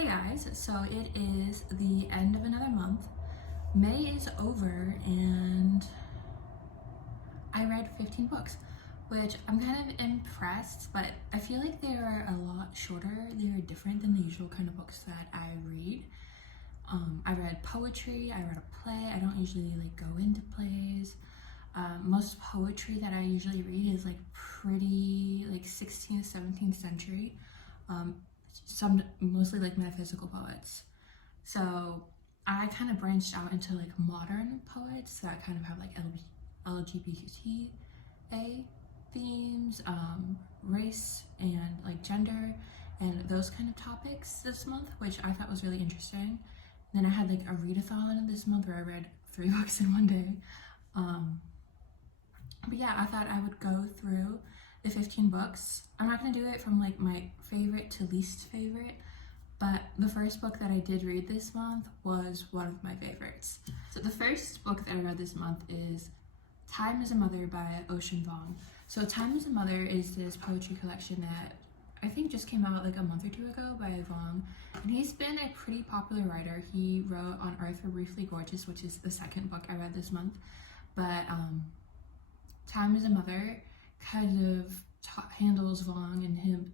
Hey guys, so it is the end of another month. May is over and I read 15 books, which I'm kind of impressed, but I feel like they are a lot shorter. They're different than the usual kind of books that I read. I read poetry, I read a play. I don't usually go into plays. Most poetry that I usually read is pretty 16th, 17th century. Some mostly metaphysical poets. So I kind of branched out into modern poets that kind of have LGBTQA themes, race and gender and those kind of topics this month, which I thought was really interesting. Then I had a readathon this month where I read 3 books in one day. But yeah, I thought I would go through the 15 books. I'm not going to do it from my favorite to least favorite, but the first book that I did read this month was one of my favorites. So the first book that I read this month is Time is a Mother by Ocean Vong. So Time is a Mother is this poetry collection that I think just came out a month or two ago by Vong, and he's been a pretty popular writer. He wrote On Earth We're Briefly Gorgeous, which is the second book I read this month, but Time is a Mother kind of handles Vong and him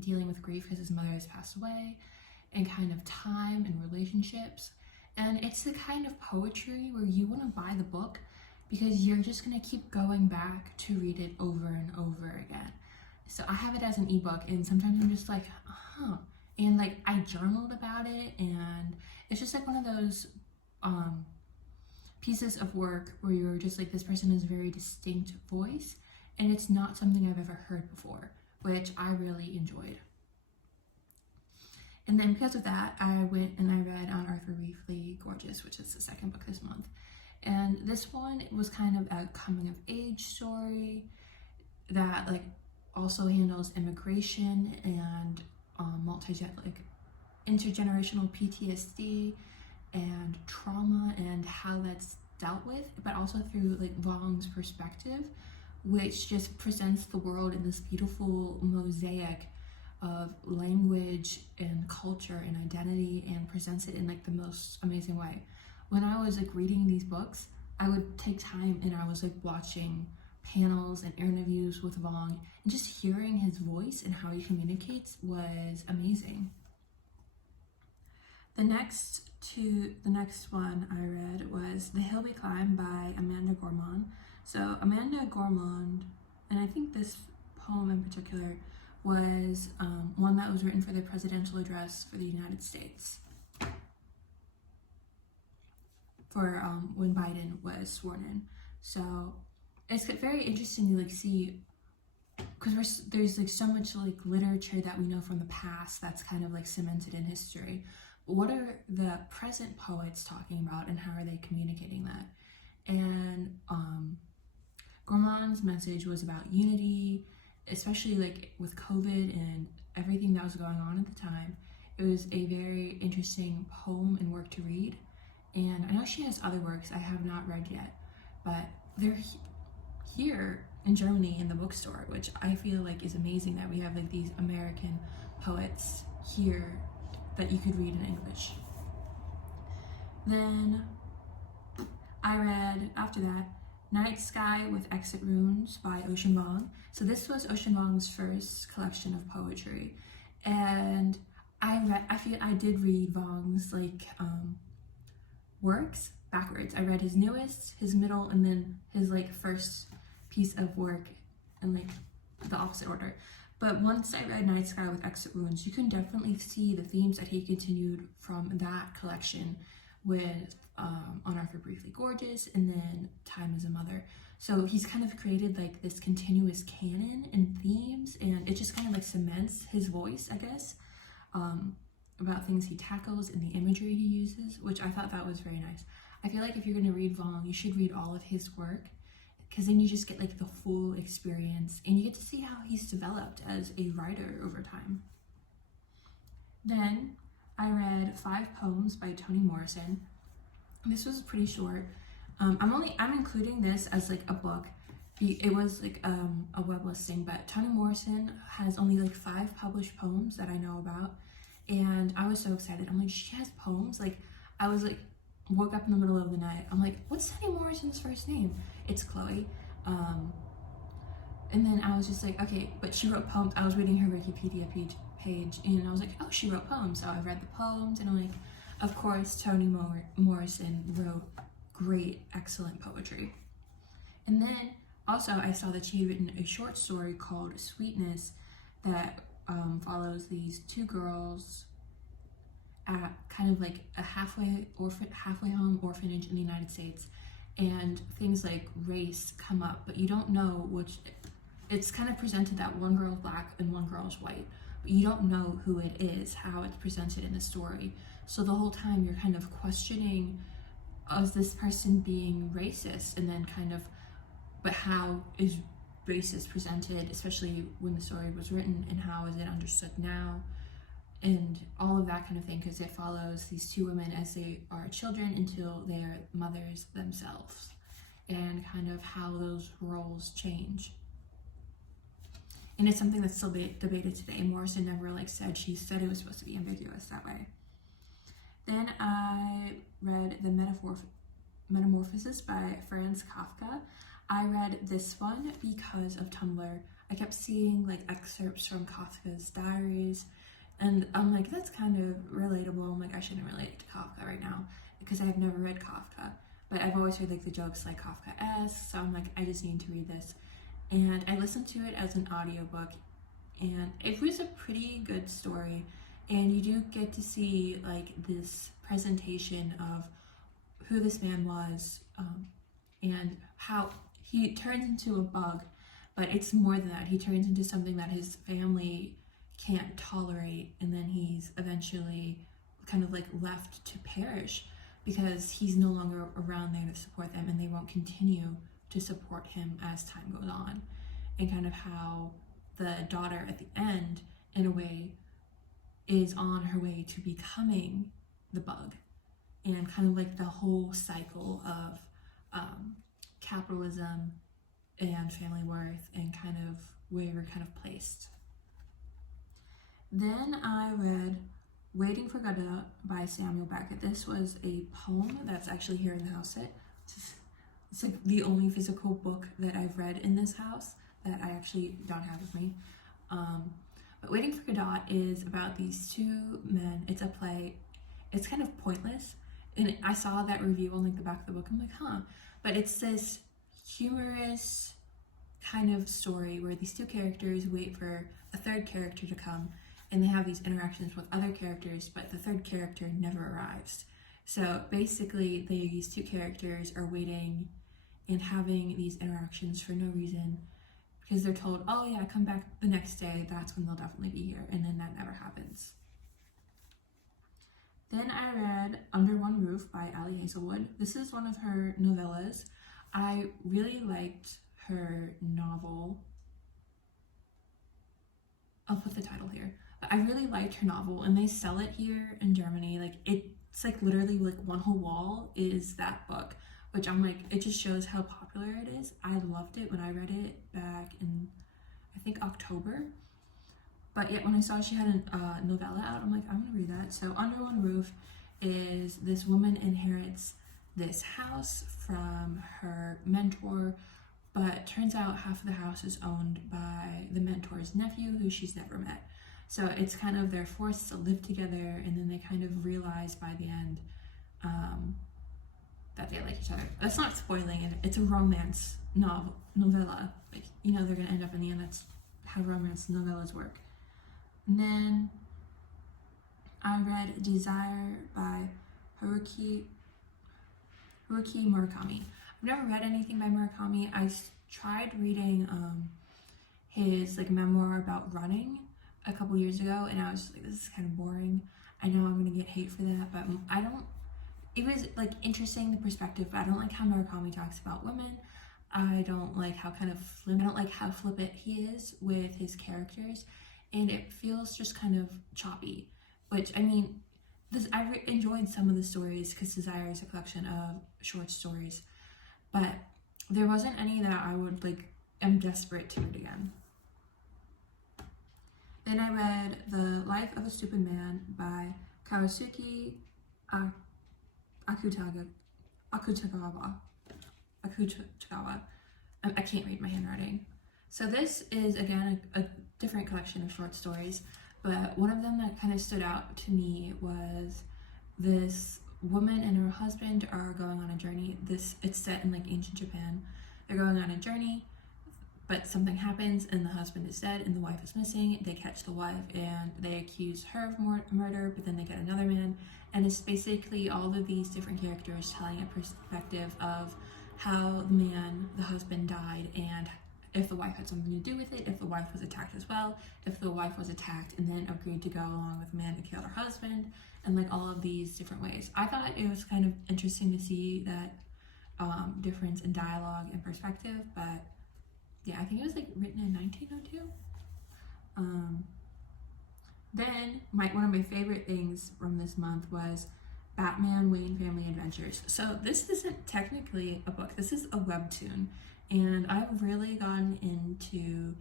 dealing with grief because his mother has passed away, and kind of time and relationships. And it's the kind of poetry where you want to buy the book because you're just going to keep going back to read it over and over again. So I have it as an ebook, and sometimes I'm just and I journaled about it, and it's just one of those pieces of work where you're just this person has a very distinct voice, and it's not something I've ever heard before, which I really enjoyed. And then because of that, I went and I read On Earth We're Briefly Gorgeous, which is the second book this month. And this one was kind of a coming of age story that also handles immigration and intergenerational PTSD and trauma and how that's dealt with, but also through Vong's perspective, which just presents the world in this beautiful mosaic of language and culture and identity, and presents it in the most amazing way. When I was reading these books, I would take time and I was watching panels and interviews with Vong, and just hearing his voice and how he communicates was amazing. The next one I read was The Hill We Climb by Amanda Gorman. So Amanda Gorman, and I think this poem in particular was one that was written for the presidential address for the United States for when Biden was sworn in. So it's very interesting to see, because there's so much literature that we know from the past that's kind of cemented in history. What are the present poets talking about, and how are they communicating that? And Gorman's message was about unity, especially with COVID and everything that was going on at the time. It was a very interesting poem and work to read. And I know she has other works I have not read yet, but they're here in Germany in the bookstore, which I feel is amazing that we have these American poets here that you could read in English. Then I read, after that, Night Sky with Exit Runes by Ocean Vong. So this was Ocean Vong's first collection of poetry, and I did read Vong's works backwards. I read his newest, his middle, and then his first piece of work in the opposite order. But once I read Night Sky with Exit Runes, you can definitely see the themes that he continued from that collection with On Earth We're Briefly Gorgeous, and then Time is a Mother. So he's kind of created this continuous canon and themes, and it just kind of cements his voice, I guess, about things he tackles and the imagery he uses, which I thought that was very nice. I feel if you're going to read Vong, you should read all of his work, because then you just get the full experience, and you get to see how he's developed as a writer over time. Then I read 5 poems by Toni Morrison. This was pretty short. I'm including this as a book. It was a web listing, but Toni Morrison has only 5 published poems that I know about, and I was so excited. I'm like, she has poems? Like, I was like, woke up in the middle of the night. I'm like, what's Toni Morrison's first name? It's Chloe. And then I was just like, okay, but she wrote poems. I was reading her Wikipedia page, and I was like, oh, she wrote poems. So I read the poems, and I'm like, of course, Toni Morrison wrote great, excellent poetry. And then also I saw that she had written a short story called Sweetness that follows these two girls at kind of like a halfway home orphanage in the United States, and things like race come up, but you don't know which. It's kind of presented that one girl's black and one girl's white, but you don't know who it is, how it's presented in the story. So the whole time you're kind of questioning, is this person being racist? And then kind of, but how is racist presented, especially when the story was written, and how is it understood now? And all of that kind of thing, because it follows these two women as they are children until they are mothers themselves, and kind of how those roles change. And it's something that's still debated today. Morrison never said, she said it was supposed to be ambiguous that way. Then I read The Metamorphosis by Franz Kafka. I read this one because of Tumblr. I kept seeing excerpts from Kafka's diaries, and I'm like, that's kind of relatable. I'm like, I shouldn't relate to Kafka right now because I've never read Kafka, but I've always heard the jokes like Kafka-esque, so I'm like, I just need to read this. And I listened to it as an audiobook, and it was a pretty good story, and you do get to see this presentation of who this man was, and how he turns into a bug, but it's more than that. He turns into something that his family can't tolerate, and then he's eventually kind of left to perish because he's no longer around there to support them, and they won't continue to support him as time goes on. And kind of how the daughter at the end, in a way, is on her way to becoming the bug, and kind of the whole cycle of capitalism and family worth, and kind of where we're kind of placed. Then I read Waiting for Godot by Samuel Beckett. This was a poem that's actually here in the house. It's the only physical book that I've read in this house that I actually don't have with me. But Waiting for Godot is about these two men. It's a play. It's kind of pointless. And I saw that review on the back of the book. I'm like, huh. But it's this humorous kind of story where these two characters wait for a third character to come, and they have these interactions with other characters, but the third character never arrives. So basically, these two characters are waiting and having these interactions for no reason, because they're told, oh yeah, come back the next day, that's when they'll definitely be here, and then that never happens. Then I read Under One Roof by Ali Hazelwood. This is one of her novellas. I really liked her novel. I'll put the title here. I really liked her novel, and they sell it here in Germany. It's literally one whole wall is that book, which I'm like, it just shows how popular it is. I loved it when I read it back in, I think, October. But yet when I saw she had a novella out, I'm like, I want to read that. So Under One Roof is this woman inherits this house from her mentor, but turns out half of the house is owned by the mentor's nephew, who she's never met. So it's kind of they're forced to live together, and then they kind of realize by the end that they like each other. That's not spoiling it. It's a romance novella. They're going to end up in the end. That's how romance novellas work. And then I read Desire by Haruki Murakami. I've never read anything by Murakami. I tried reading his memoir about running a couple years ago, and I was just like, this is kind of boring. I know I'm gonna get hate for that, but it was interesting, the perspective, but I don't like how Murakami talks about women. I don't like how flippant he is with his characters, and it feels just kind of choppy, which I enjoyed some of the stories because Desire is a collection of short stories, but there wasn't any that I would am desperate to read again. Then I read The Life of a Stupid Man by Kawasuki Akutagawa. Akutagawa. I can't read my handwriting. So this is, again, a different collection of short stories, but one of them that kind of stood out to me was this woman and her husband are going on a journey. It's set in like ancient Japan. They're going on a journey, but something happens and the husband is dead and the wife is missing. They catch the wife and they accuse her of murder, but then they get another man. And it's basically all of these different characters telling a perspective of how the husband died, and if the wife had something to do with it, if the wife was attacked as well, if the wife was attacked and then agreed to go along with the man who killed her husband, and like all of these different ways. I thought it was kind of interesting to see that difference in dialogue and perspective, but yeah, I think it was like written in 1902. Then one of my favorite things from this month was Batman Wayne Family Adventures. So this isn't technically a book, this is a webtoon, and I've really gotten into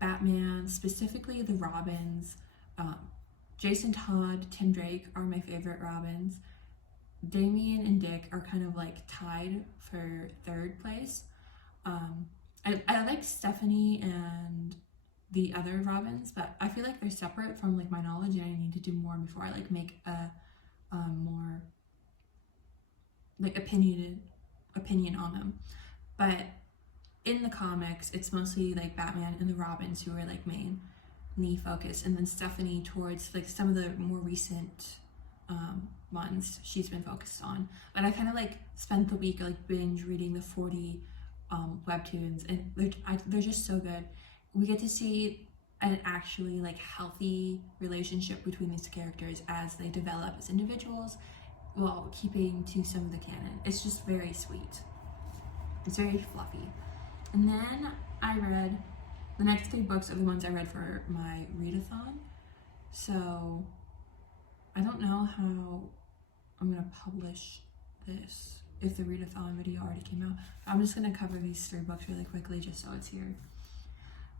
Batman, specifically the Robins. Jason Todd, Tim Drake are my favorite Robins. Damian and Dick are kind of like tied for third place. I like Stephanie and the other Robins, but I feel like they're separate from like my knowledge, and I need to do more before I like make a more like opinion on them. But in the comics, it's mostly like Batman and the Robins who are like mainly focused, and then Stephanie towards like some of the more recent ones she's been focused on. But I kind of like spent the week like binge reading the 40 webtoons, and they're just so good. We get to see an actually like healthy relationship between these characters as they develop as individuals while keeping to some of the canon. It's just very sweet. It's very fluffy. And then I read the next 3 books are the ones I read for my readathon. So I don't know how I'm gonna publish this if the readathon video already came out. I'm just gonna cover these 3 books really quickly just so it's here.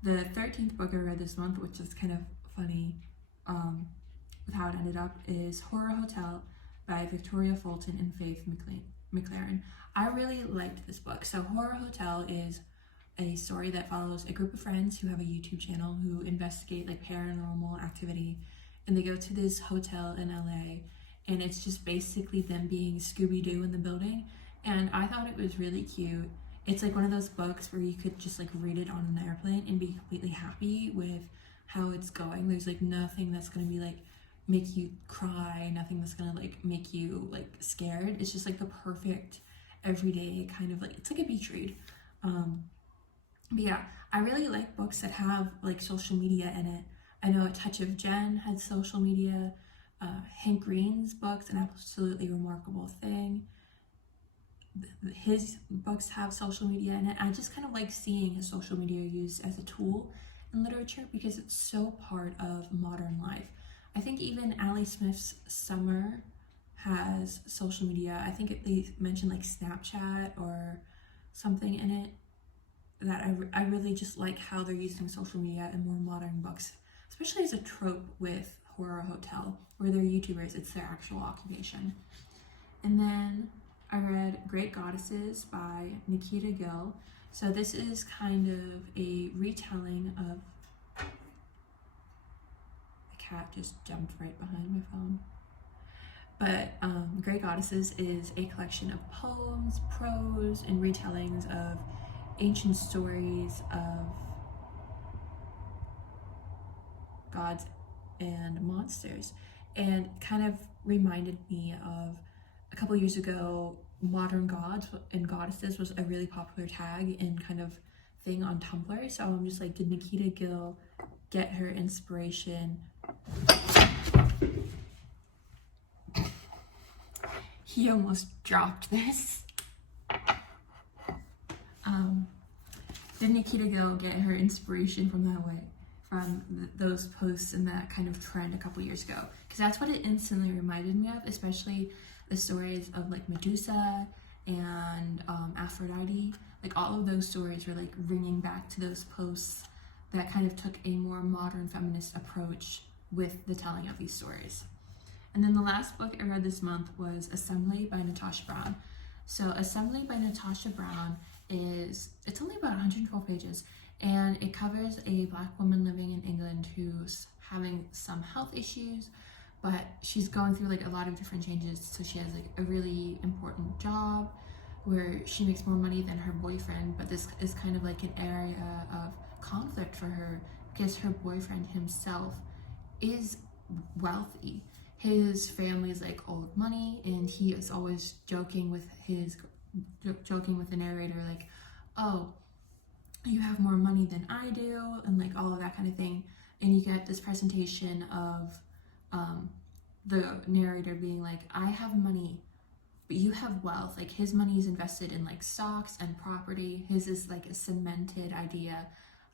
The 13th book I read this month, which is kind of funny with how it ended up, is Horror Hotel by Victoria Fulton and Faith McLaren. I really liked this book. So Horror Hotel is a story that follows a group of friends who have a YouTube channel who investigate like paranormal activity, and they go to this hotel in LA, and it's just basically them being Scooby-Doo in the building, and I thought it was really cute. It's like one of those books where you could just like read it on an airplane and be completely happy with how it's going. There's like nothing that's gonna be like make you cry, nothing that's gonna like make you like scared. It's just like the perfect everyday kind of like, it's like a beach read. But yeah, I really like books that have like social media in it. I know A Touch of Jen had social media. Hank Green's books, An Absolutely Remarkable Thing. His books have social media in it. I just kind of like seeing his social media used as a tool in literature because it's so part of modern life. I think even Ali Smith's Summer has social media. I think they mentioned like Snapchat or something in it. That I really just like how they're using social media in more modern books, especially as a trope with Horror Hotel, where they're YouTubers, it's their actual occupation. And then I read Great Goddesses by Nikita Gill. So this is kind of a retelling of... The cat just jumped right behind my phone. But Great Goddesses is a collection of poems, prose, and retellings of ancient stories of gods and monsters, and kind of reminded me of a couple years ago, modern gods and goddesses was a really popular tag and kind of thing on Tumblr. So I'm just like, did Nikita Gill get her inspiration? He almost dropped this. Did Nikita Gill get her inspiration from those posts and that kind of trend a couple years ago? Because that's what it instantly reminded me of, especially the stories of like Medusa and Aphrodite. Like all of those stories were like ringing back to those posts that kind of took a more modern feminist approach with the telling of these stories. And then the last book I read this month was Assembly by Natasha Brown. So Assembly by Natasha Brown it's only about 112 pages, and it covers a Black woman living in England who's having some health issues, but she's going through like a lot of different changes. So she has like a really important job where she makes more money than her boyfriend, but this is kind of like an area of conflict for her because her boyfriend himself is wealthy. His family is like old money, and he is always joking with the narrator, like, oh, you have more money than I do, and like all of that kind of thing. And you get this presentation of the narrator being like, I have money, but you have wealth. Like his money is invested in like stocks and property. His is like a cemented idea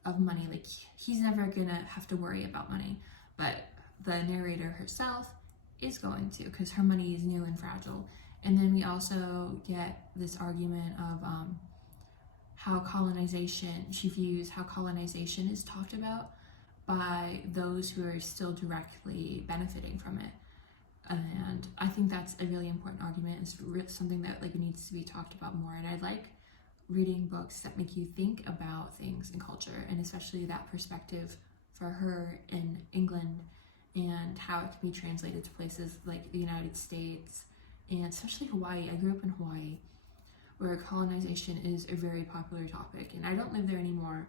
of money. Like he's never gonna have to worry about money, but the narrator herself is going to, because her money is new and fragile. And then we also get this argument of she views how colonization is talked about by those who are still directly benefiting from it. And I think that's a really important argument. It's something that like needs to be talked about more. And I like reading books that make you think about things in culture, and especially that perspective for her in England and how it can be translated to places like the United States and especially Hawaii. I grew up in Hawaii, where colonization is a very popular topic, and I don't live there anymore.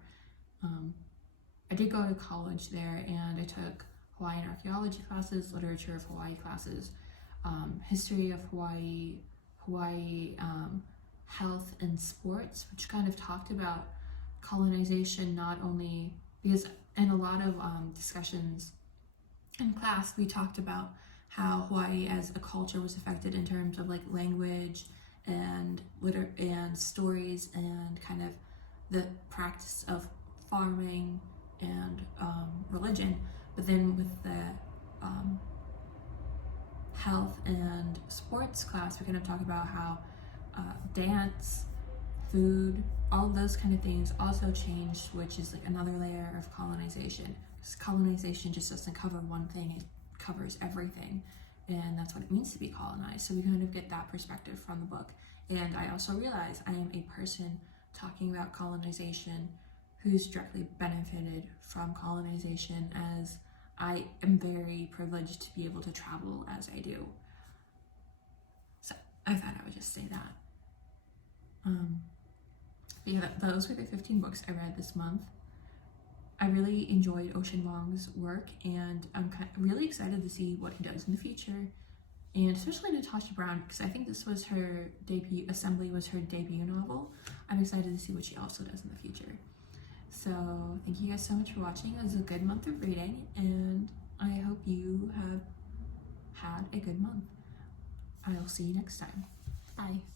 I did go to college there, and I took Hawaiian archaeology classes, literature of Hawaii classes, history of Hawaii, health and sports, which kind of talked about colonization, not only because in a lot of discussions in class, we talked about how Hawaii as a culture was affected in terms of like language and stories and kind of the practice of farming and religion. But then with the health and sports class, we kind of talk about how dance, food, all of those kind of things also changed, which is like another layer of colonization. Because colonization just doesn't cover one thing, it covers everything. And that's what it means to be colonized. So we kind of get that perspective from the book. And I also realize I am a person talking about colonization who's directly benefited from colonization, as I am very privileged to be able to travel as I do. So I thought I would just say that. Yeah, those were the 15 books I read this month. I really enjoyed Ocean Vuong's work, and I'm really excited to see what he does in the future, and especially Natasha Brown, because I think this was her debut. Assembly was her debut novel. I'm excited to see what she also does in the future. So thank you guys so much for watching. It was a good month of reading, and I hope you have had a good month. I will see you next time. Bye.